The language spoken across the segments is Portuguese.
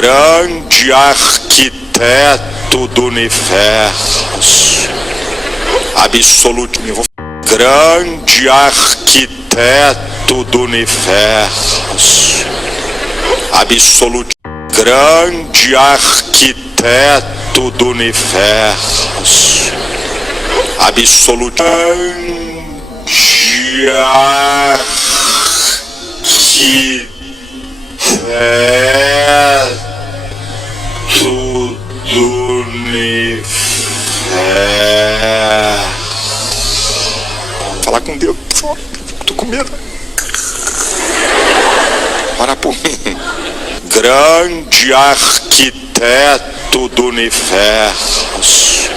grande arquiteto do universo, absoluto, grande arquiteto do universo, absoluto, grande arquiteto do universo, absoluto, grande arquiteto do universo. Falar com Deus, tô com medo. Ora por mim. Grande arquiteto do universo,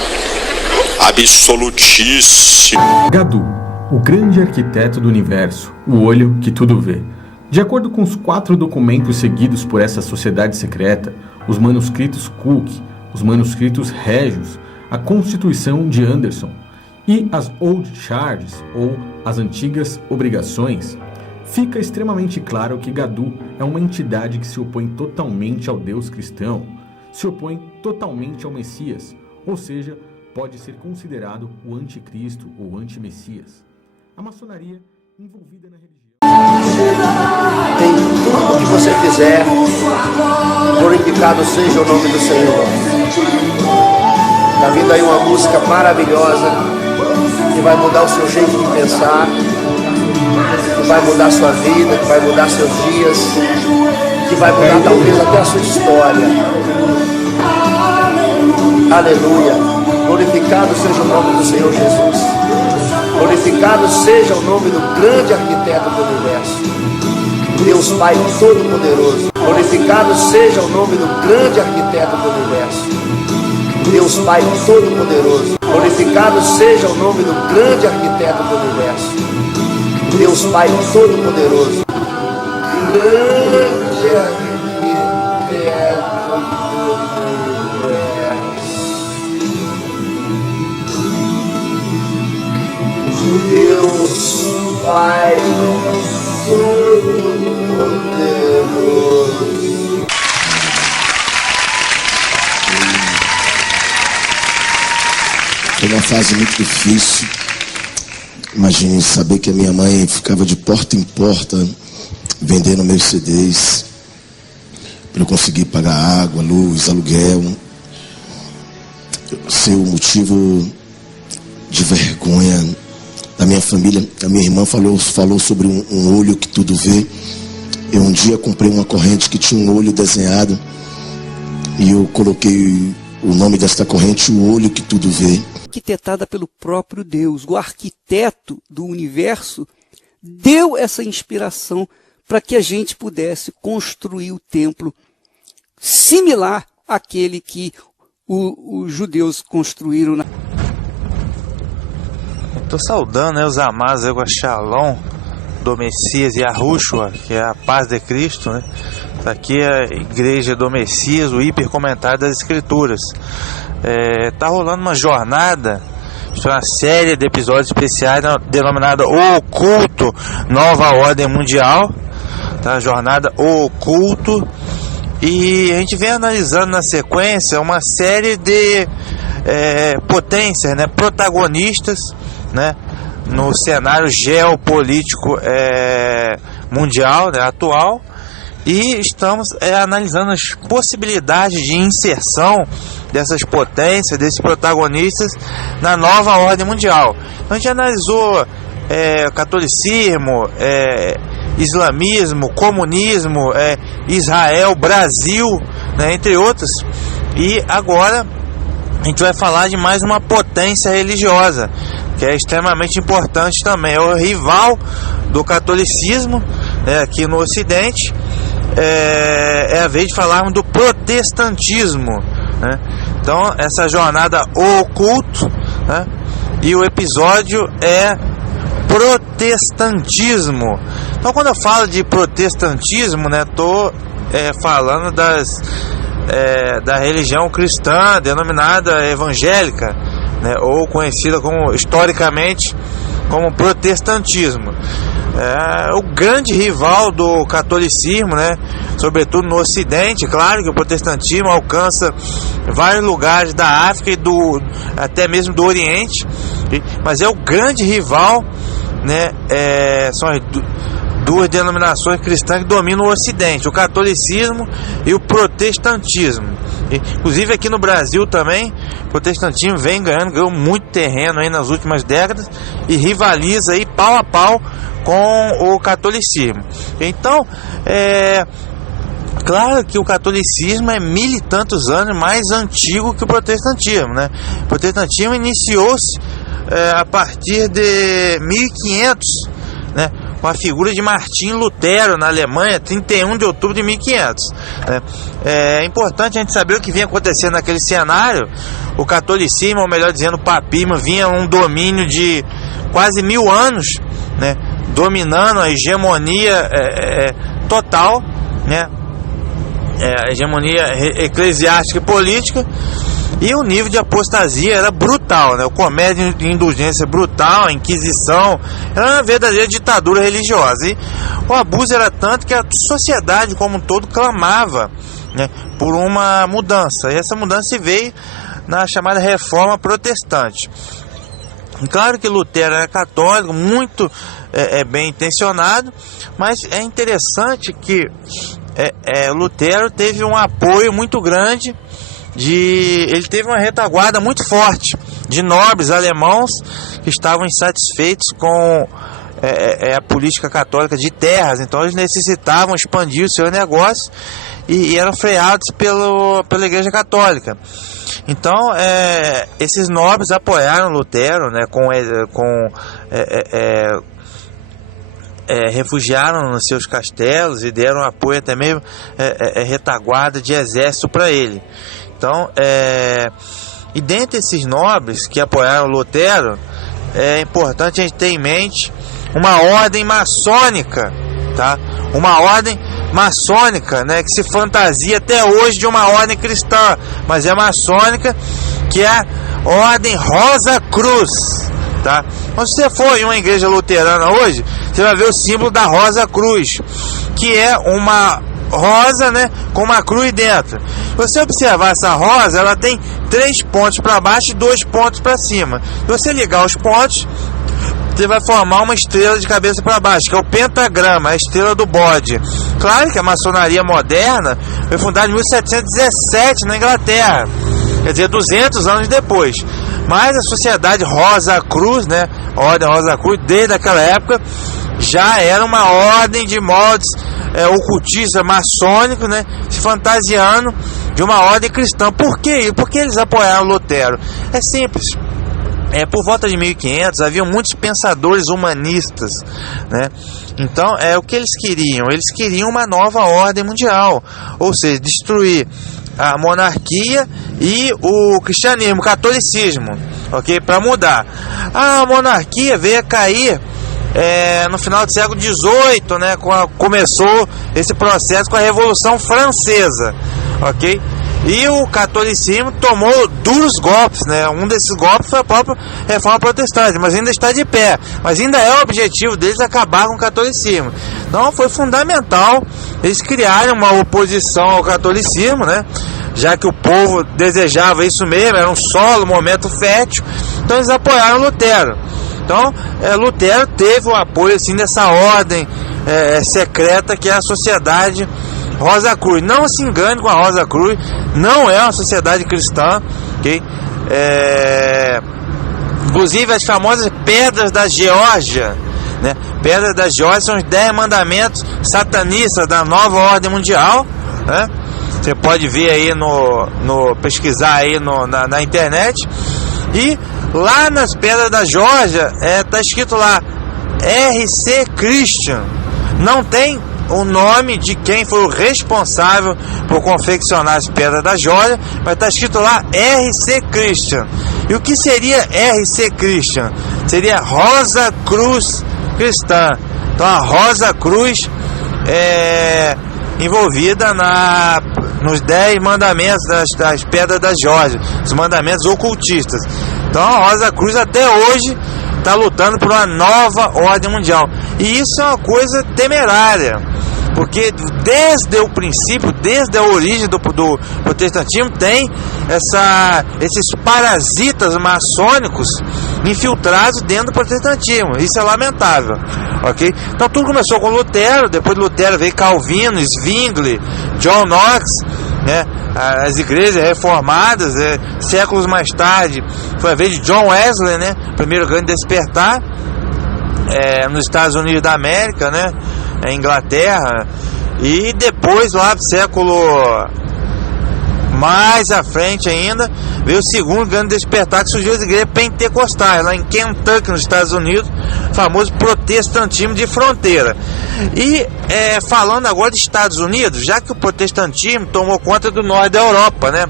absolutíssimo. Gadu, o grande arquiteto do universo, o olho que tudo vê. De acordo com os 4 documentos seguidos por essa sociedade secreta, os manuscritos Cook, os manuscritos Régios, a Constituição de Anderson e as Old Charges, ou as antigas obrigações, fica extremamente claro que Gadu é uma entidade que se opõe totalmente ao Deus cristão, se opõe totalmente ao Messias, ou seja, pode ser considerado o anticristo ou antimessias. A maçonaria envolvida na religião. Em tudo que você fizer, glorificado seja o nome do Senhor. Está vindo aí uma música maravilhosa que vai mudar o seu jeito de pensar, que vai mudar a sua vida, que vai mudar seus dias, que vai mudar talvez até a sua história. Aleluia! Glorificado seja o nome do Senhor Jesus. Glorificado seja o nome do grande arquiteto do universo, Deus Pai Todo-Poderoso. Glorificado seja o nome do grande arquiteto do universo, Deus Pai Todo-Poderoso. Glorificado seja o nome do grande arquiteto do universo, Deus Pai Todo-Poderoso. Grande arquiteto do universo, Deus Pai Todo-Poderoso. Foi uma fase muito difícil. Imagine saber que a minha mãe ficava de porta em porta vendendo meus CDs para eu conseguir pagar água, luz, aluguel. Ser o motivo de vergonha da minha família. A minha irmã falou sobre um olho que tudo vê. Eu um dia comprei uma corrente que tinha um olho desenhado e eu coloquei o nome desta corrente, o olho que tudo vê. Arquitetada pelo próprio Deus, o arquiteto do universo deu essa inspiração para que a gente pudesse construir o templo similar àquele que os judeus construíram. Estou saudando os amados com a Shalom do Messias e a Rúshua, que é a paz de Cristo, né? Tá aqui a igreja do Messias, o hipercomentário das Escrituras. Tá rolando uma jornada, uma série de episódios especiais denominada O Oculto, Nova Ordem Mundial, tá? Jornada O Oculto. E a gente vem analisando na sequência uma série de potências, né? Protagonistas, né? No cenário geopolítico mundial, né? Atual. E estamos analisando as possibilidades de inserção dessas potências, desses protagonistas na nova ordem mundial. Então a gente analisou catolicismo, islamismo, comunismo, Israel, Brasil, né, entre outros. E agora a gente vai falar de mais uma potência religiosa, que é extremamente importante também. É o rival do catolicismo, né, aqui no Ocidente. É a vez de falarmos do protestantismo, né? Então essa jornada oculto, né? E o episódio é protestantismo. Então quando eu falo de protestantismo, né, tô falando da religião cristã denominada evangélica, né, ou conhecida como historicamente como protestantismo. O grande rival do catolicismo, né? sobretudo no Ocidente. Claro que o protestantismo alcança vários lugares da África e até mesmo do Oriente, mas é o grande rival, né? São as duas denominações cristãs que dominam o Ocidente, o catolicismo e o protestantismo. Inclusive aqui no Brasil também, o protestantismo ganhou muito terreno aí nas últimas décadas e rivaliza aí pau a pau com o catolicismo. Então, claro que o catolicismo é 1000 e tantos anos mais antigo que o protestantismo, né? O protestantismo iniciou-se a partir de 1500, né? Com a figura de Martim Lutero na Alemanha, 31 de outubro de 1500. Né? É importante a gente saber o que vinha acontecendo naquele cenário. O catolicismo, ou melhor dizendo, o papismo, vinha um domínio de quase 1000 anos, né? Dominando a hegemonia total, né? A hegemonia eclesiástica e política. E o nível de apostasia era brutal, né? O comércio de indulgência brutal, a Inquisição, era uma verdadeira ditadura religiosa. E o abuso era tanto que a sociedade como um todo clamava, né, por uma mudança. E essa mudança veio na chamada Reforma Protestante. E claro que Lutero era católico, muito bem intencionado, mas é interessante que Lutero teve um apoio muito grande. Ele teve uma retaguarda muito forte de nobres alemãos que estavam insatisfeitos com a política católica de terras. Então eles necessitavam expandir o seu negócio e eram freados pela Igreja Católica. Então esses nobres apoiaram Lutero, né, refugiaram nos seus castelos e deram apoio até mesmo retaguarda de exército para ele. Então, e dentre esses nobres que apoiaram Lutero, é importante a gente ter em mente uma ordem maçônica, tá? Uma ordem maçônica, né, que se fantasia até hoje de uma ordem cristã, mas é maçônica, que é a Ordem Rosa Cruz, tá? Então, se você for em uma igreja luterana hoje, você vai ver o símbolo da Rosa Cruz, que é uma rosa, né, com uma cruz dentro. Se você observar essa rosa, ela tem 3 pontos para baixo e 2 pontos para cima. Se você ligar os pontos, você vai formar uma estrela de cabeça para baixo, que é o pentagrama, a estrela do bode. Claro que a maçonaria moderna foi fundada em 1717 na Inglaterra, quer dizer, 200 anos depois. Mas a Sociedade Rosa Cruz, né, a Ordem Rosa Cruz, desde aquela época, já era uma ordem de moldes ocultista, maçônico, né, se fantasiando de uma ordem cristã. Por quê? Porque eles apoiaram Lutero. É simples. Por volta de 1500 havia muitos pensadores humanistas, né? Então, o que eles queriam? Eles queriam uma nova ordem mundial, ou seja, destruir a monarquia e o cristianismo, o catolicismo, ok? Para mudar. A monarquia veio a cair no final do século XVIII, né? Começou esse processo com a Revolução Francesa, ok? E o catolicismo tomou duros golpes, né? Um desses golpes foi a própria Reforma Protestante, mas ainda está de pé. Mas ainda é o objetivo deles acabar com o catolicismo. Então foi fundamental eles criarem uma oposição ao catolicismo, né? Já que o povo desejava isso mesmo, era um solo, momento fértil. Então eles apoiaram Lutero. Então Lutero teve o apoio assim dessa ordem secreta que é a Sociedade Rosa Cruz. Não se engane com a Rosa Cruz, não é uma sociedade cristã, ok? Inclusive as famosas Pedras da Geórgia, né? Pedras da Geórgia são os 10 mandamentos satanistas da nova ordem mundial, né? Você pode ver aí pesquisar aí na internet. E lá nas Pedras da Geórgia está escrito lá R.C. Christian. Não tem o nome de quem foi o responsável por confeccionar as Pedras da Geórgia, mas está escrito lá R.C. Christian. E o que seria R.C. Christian? Seria Rosa Cruz Cristã. Então a Rosa Cruz é envolvida nos 10 mandamentos das Pedras da Geórgia, os mandamentos ocultistas. Então a Rosa Cruz até hoje está lutando por uma nova ordem mundial. E isso é uma coisa temerária. Porque desde o princípio, desde a origem do protestantismo, tem esses parasitas maçônicos infiltrados dentro do protestantismo. Isso é lamentável, ok? Então tudo começou com Lutero, depois de Lutero veio Calvino, Zwingli, John Knox, né? As igrejas reformadas, séculos mais tarde foi a vez de John Wesley, né? Primeiro grande despertar nos Estados Unidos da América, né? Inglaterra, e depois lá do século mais à frente ainda veio o segundo grande despertar, que surgiu as igrejas pentecostais lá em Kentucky, nos Estados Unidos, famoso protestantismo de fronteira. E falando agora dos Estados Unidos, já que o protestantismo tomou conta do norte da Europa, né?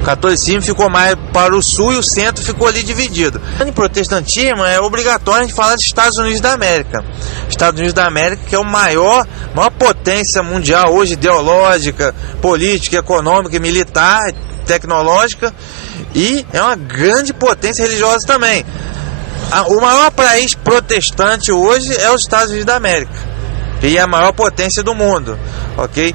O catolicismo ficou mais para o sul e o centro ficou ali dividido. Em protestantismo é obrigatório a gente falar dos Estados Unidos da América. Estados Unidos da América, que é o maior potência mundial hoje, ideológica, política, econômica, militar, tecnológica, e é uma grande potência religiosa também. O maior país protestante hoje é os Estados Unidos da América, e é a maior potência do mundo, ok?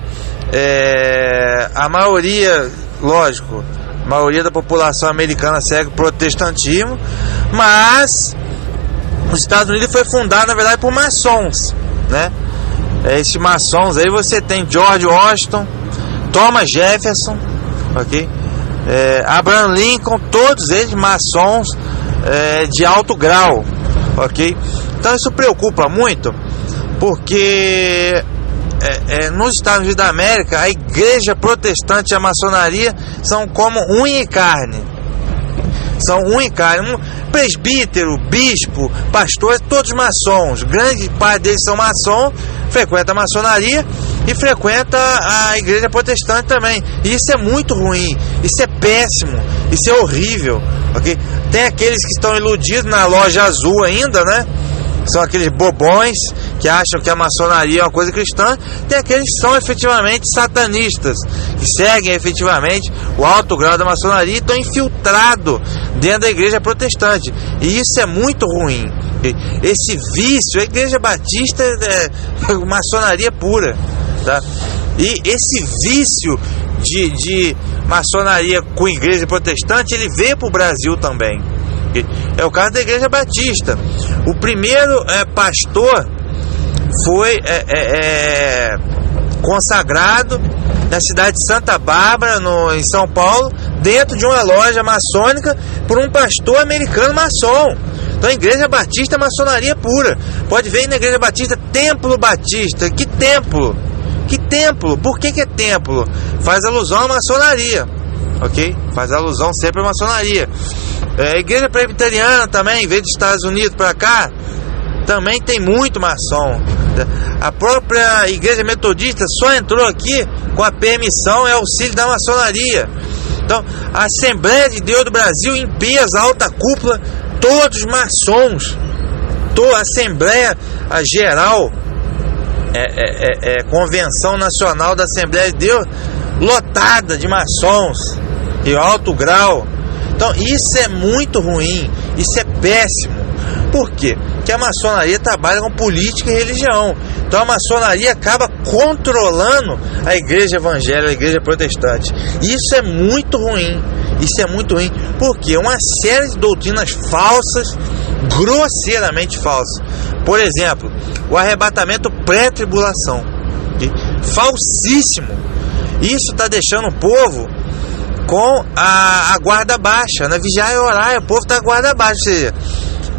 A maioria, lógico, a maioria da população americana segue o protestantismo, mas os Estados Unidos foi fundado, na verdade, por maçons, né? Esses maçons aí você tem George Washington, Thomas Jefferson, ok? Abraham Lincoln, todos eles maçons de alto grau, ok? Então isso preocupa muito, porque nos Estados Unidos da América, a igreja protestante e a maçonaria são como unha e carne. São unha e carne. Presbítero, bispo, pastores, todos maçons. Grande parte deles são maçons, frequenta a maçonaria e frequenta a igreja protestante também. E isso é muito ruim, isso é péssimo, isso é horrível, ok? Tem aqueles que estão iludidos na loja azul ainda, né? São aqueles bobões que acham que a maçonaria é uma coisa cristã. Tem aqueles que são efetivamente satanistas, que seguem efetivamente o alto grau da maçonaria e estão infiltrados dentro da igreja protestante. E isso é muito ruim. Esse vício, a igreja batista é maçonaria pura, tá? E esse vício de maçonaria com igreja protestante, ele veio para o Brasil também. É o caso da Igreja Batista. O primeiro pastor foi consagrado na cidade de Santa Bárbara, em São Paulo, dentro de uma loja maçônica, por um pastor americano maçom. Então a Igreja Batista é maçonaria pura. Pode ver na Igreja Batista, Templo Batista. Que templo? Que templo? Por que é templo? Faz alusão à maçonaria, ok? Faz alusão sempre à maçonaria. A igreja presbiteriana também, veio dos Estados Unidos para cá, também tem muito maçom. A própria igreja metodista só entrou aqui com a permissão e auxílio da maçonaria. Então, a Assembleia de Deus do Brasil, em peso, alta cúpula, todos maçons. A Assembleia Geral, Convenção Nacional da Assembleia de Deus, lotada de maçons de alto grau. Então isso é muito ruim, isso é péssimo. Por quê? Porque a maçonaria trabalha com política e religião. Então a maçonaria acaba controlando a igreja evangélica, a igreja protestante. Isso é muito ruim. Isso é muito ruim. Porque uma série de doutrinas falsas, grosseiramente falsas. Por exemplo, o arrebatamento pré-tribulação. Falsíssimo. Isso está deixando o povo com a guarda baixa, na vigiar e orar, o povo está com a guarda baixa, ou seja,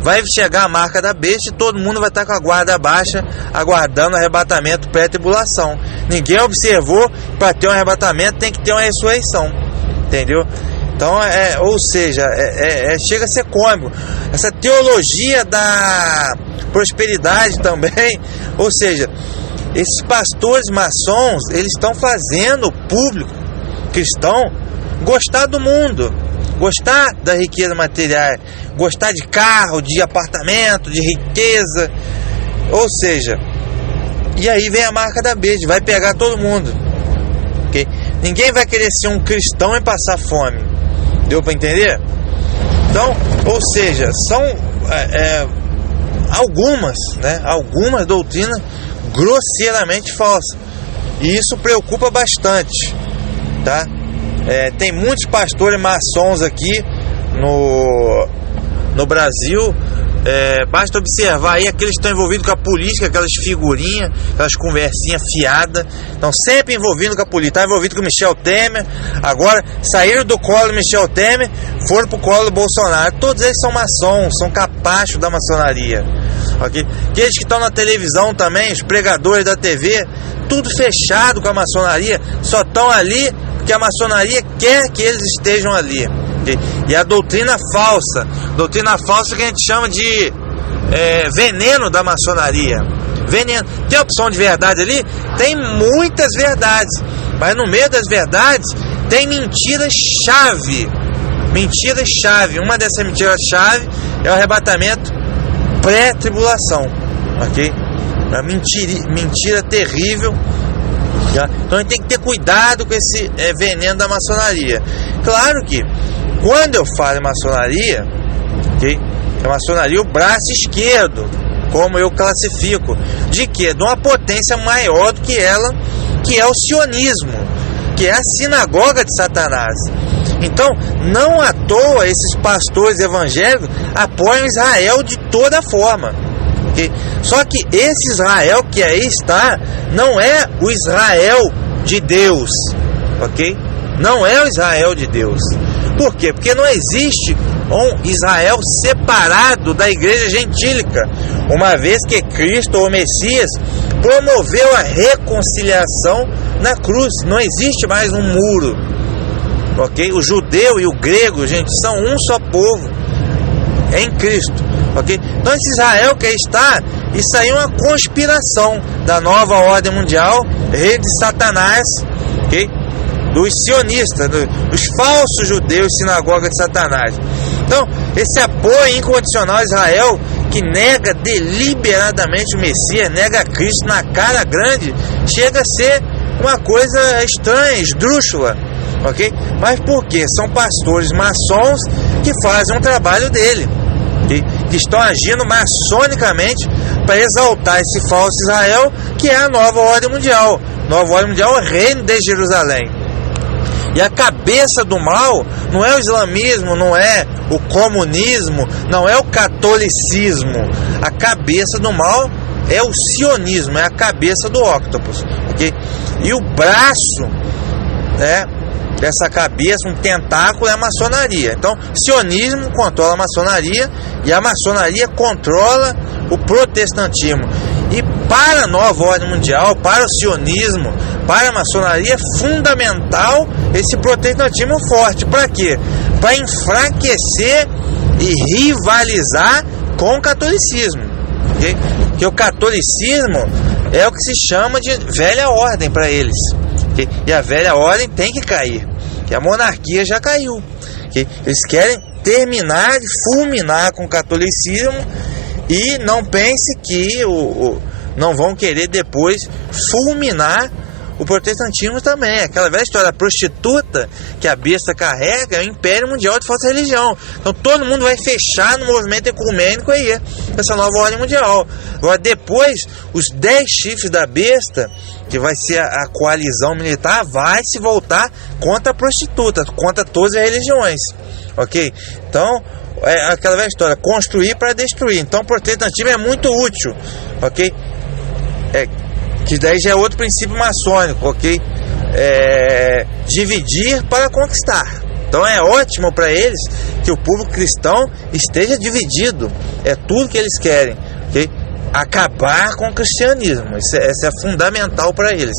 vai chegar a marca da besta e todo mundo vai estar com a guarda baixa, aguardando o arrebatamento pré-tribulação. Ninguém observou que para ter um arrebatamento tem que ter uma ressurreição, entendeu? Então, ou seja, chega a ser cômico. Essa teologia da prosperidade também, ou seja, esses pastores maçons, eles estão fazendo o público cristão gostar do mundo, gostar da riqueza material, gostar de carro, de apartamento, de riqueza, ou seja, e aí vem a marca da besta, vai pegar todo mundo, okay? Ninguém vai querer ser um cristão e passar fome, deu para entender? Então, ou seja, são algumas doutrinas grosseiramente falsas. E isso preocupa bastante, tá? Tem muitos pastores maçons aqui no Brasil. Basta observar aí aqueles que estão envolvidos com a política, aquelas figurinhas, aquelas conversinhas fiadas, estão sempre envolvidos com a política. Está envolvido com o Michel Temer, agora saíram do colo do Michel Temer, foram para o colo do Bolsonaro. Todos eles são maçons, são capachos da maçonaria, okay? Aqueles que estão na televisão também, os pregadores da TV, tudo fechado com a maçonaria, só estão ali porque a maçonaria quer que eles estejam ali. E a doutrina falsa que a gente chama de veneno da maçonaria. Veneno. Tem opção de verdade ali? Tem muitas verdades, mas no meio das verdades tem mentiras-chave. Mentiras-chave. Uma dessas mentiras-chave é o arrebatamento pré-tribulação, ok? Uma mentira terrível. Então a gente tem que ter cuidado com esse veneno da maçonaria. Claro que quando eu falo em maçonaria, okay, a maçonaria é o braço esquerdo, como eu classifico, de quê? De uma potência maior do que ela, que é o sionismo, que é a sinagoga de Satanás. Então, não à toa esses pastores evangélicos apoiam Israel de toda forma. Okay? Só que esse Israel que aí está não é o Israel de Deus, ok? Não é o Israel de Deus. Por quê? Porque não existe um Israel separado da igreja gentílica, uma vez que Cristo, o Messias, promoveu a reconciliação na cruz. Não existe mais um muro, ok? O judeu e o grego, gente, são um só povo em Cristo, ok? Então esse Israel que aí está, isso aí é uma conspiração da nova ordem mundial, rede de Satanás, ok? Dos sionistas, dos falsos judeus, sinagoga de Satanás. Então, esse apoio incondicional a Israel, que nega deliberadamente o Messias, nega Cristo na cara grande, chega a ser uma coisa estranha, esdrúxula, ok? Mas por quê? São pastores maçons que fazem um trabalho dele, okay? Que estão agindo maçonicamente para exaltar esse falso Israel, que é a nova ordem mundial. Nova ordem mundial é o reino de Jerusalém. E a cabeça do mal não é o islamismo, não é o comunismo, não é o catolicismo. A cabeça do mal é o sionismo, é a cabeça do octopus, okay? E o braço, né, dessa cabeça, um tentáculo, é a maçonaria. Então, sionismo controla a maçonaria e a maçonaria controla o protestantismo. E para a nova ordem mundial, para o sionismo, para a maçonaria, é fundamental esse protestantismo forte. Para quê? Para enfraquecer e rivalizar com o catolicismo, okay? Porque o catolicismo é o que se chama de velha ordem para eles, okay? E a velha ordem tem que cair, que a monarquia já caiu, okay? Eles querem terminar, fulminar com o catolicismo. E não pense que não vão querer depois fulminar o protestantismo também. Aquela velha história da prostituta que a besta carrega é o Império Mundial de Falsa Religião. Então todo mundo vai fechar no movimento ecumênico aí, essa nova ordem mundial. Agora depois, os 10 chifres da besta, que vai ser a coalizão militar, vai se voltar contra a prostituta, contra todas as religiões, ok? Então é aquela velha história, construir para destruir. Então o protestantismo é muito útil, ok? Que daí já é outro princípio maçônico, ok? Dividir para conquistar. Então é ótimo para eles que o povo cristão esteja dividido. É tudo que eles querem, ok? Acabar com o cristianismo. Isso é fundamental para eles.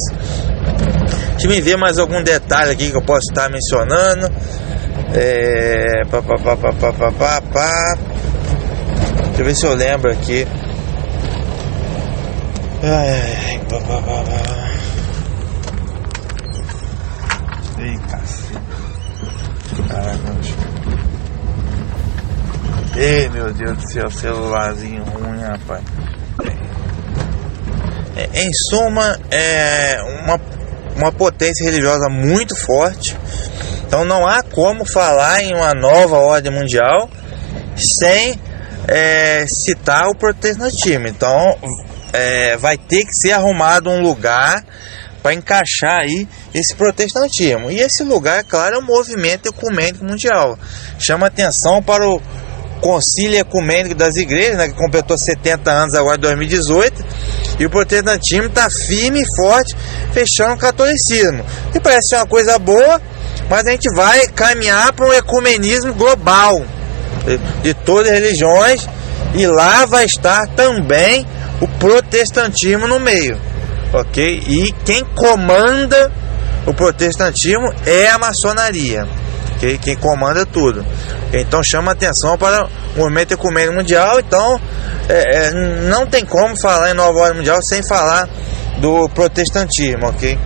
Deixa eu ver mais algum detalhe aqui que eu posso estar mencionando. Deixa eu ver se eu lembro aqui. Ei, cacete. Caraca. Ei, meu Deus do céu, celularzinho ruim, rapaz. Em suma, é uma potência religiosa muito forte. Então não há como falar em uma nova ordem mundial sem citar o protestantismo. Então vai ter que ser arrumado um lugar para encaixar aí esse protestantismo. E esse lugar, é claro, é o movimento ecumênico mundial. Chama atenção para o Concílio Ecumênico das Igrejas, né, que completou 70 anos agora em 2018, e o protestantismo está firme e forte, fechando o catolicismo. E parece ser uma coisa boa, mas a gente vai caminhar para um ecumenismo global de todas as religiões, e lá vai estar também o protestantismo no meio, ok? E quem comanda o protestantismo é a maçonaria, okay? Quem comanda tudo. Então chama atenção para o movimento ecumênico mundial. Então não tem como falar em nova ordem mundial sem falar do protestantismo, ok?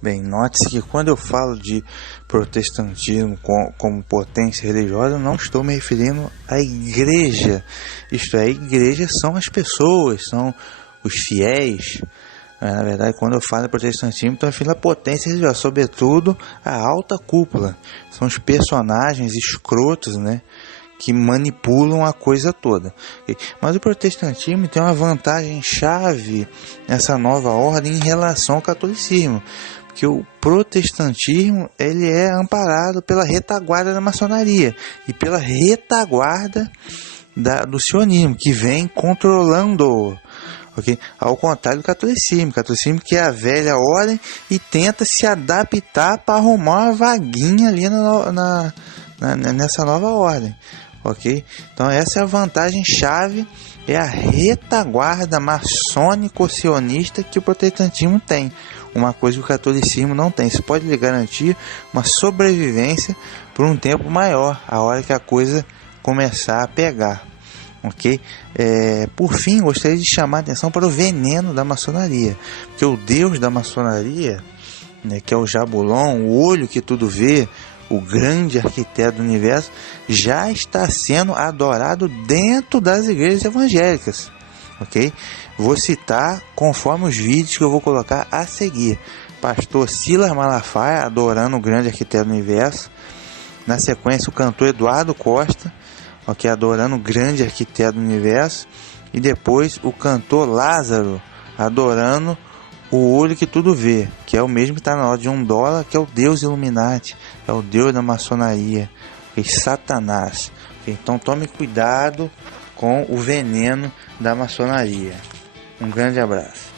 Bem, note-se que quando eu falo de protestantismo como potência religiosa, eu não estou me referindo à igreja. Isto é, a igreja são as pessoas, são os fiéis. Na verdade, quando eu falo de protestantismo, estou me referindo à potência religiosa, sobretudo a alta cúpula. São os personagens escrotos, né, que manipulam a coisa toda. Mas o protestantismo tem uma vantagem chave nessa nova ordem em relação ao catolicismo, porque o protestantismo ele é amparado pela retaguarda da maçonaria e pela retaguarda do sionismo, que vem controlando, okay? Ao contrário do catolicismo. O catolicismo que é a velha ordem e tenta se adaptar para arrumar uma vaguinha ali nessa nova ordem, ok? Então essa é a vantagem chave, é a retaguarda maçônico-sionista que o protestantismo tem. Uma coisa que o catolicismo não tem. Isso pode lhe garantir uma sobrevivência por um tempo maior, a hora que a coisa começar a pegar, ok? Por fim, gostaria de chamar a atenção para o veneno da maçonaria, porque o deus da maçonaria, né, que é o Jabulon, o olho que tudo vê, o grande arquiteto do universo, já está sendo adorado dentro das igrejas evangélicas, ok? Vou citar conforme os vídeos que eu vou colocar a seguir. Pastor Silas Malafaia adorando o grande arquiteto do universo. Na sequência, o cantor Eduardo Costa, ok, adorando o grande arquiteto do universo. E depois o cantor Lázaro adorando o olho que tudo vê, que é o mesmo que está na ordem de $1, que é o Deus Illuminati, é o Deus da maçonaria, é Satanás. Então tome cuidado com o veneno da maçonaria. Um grande abraço.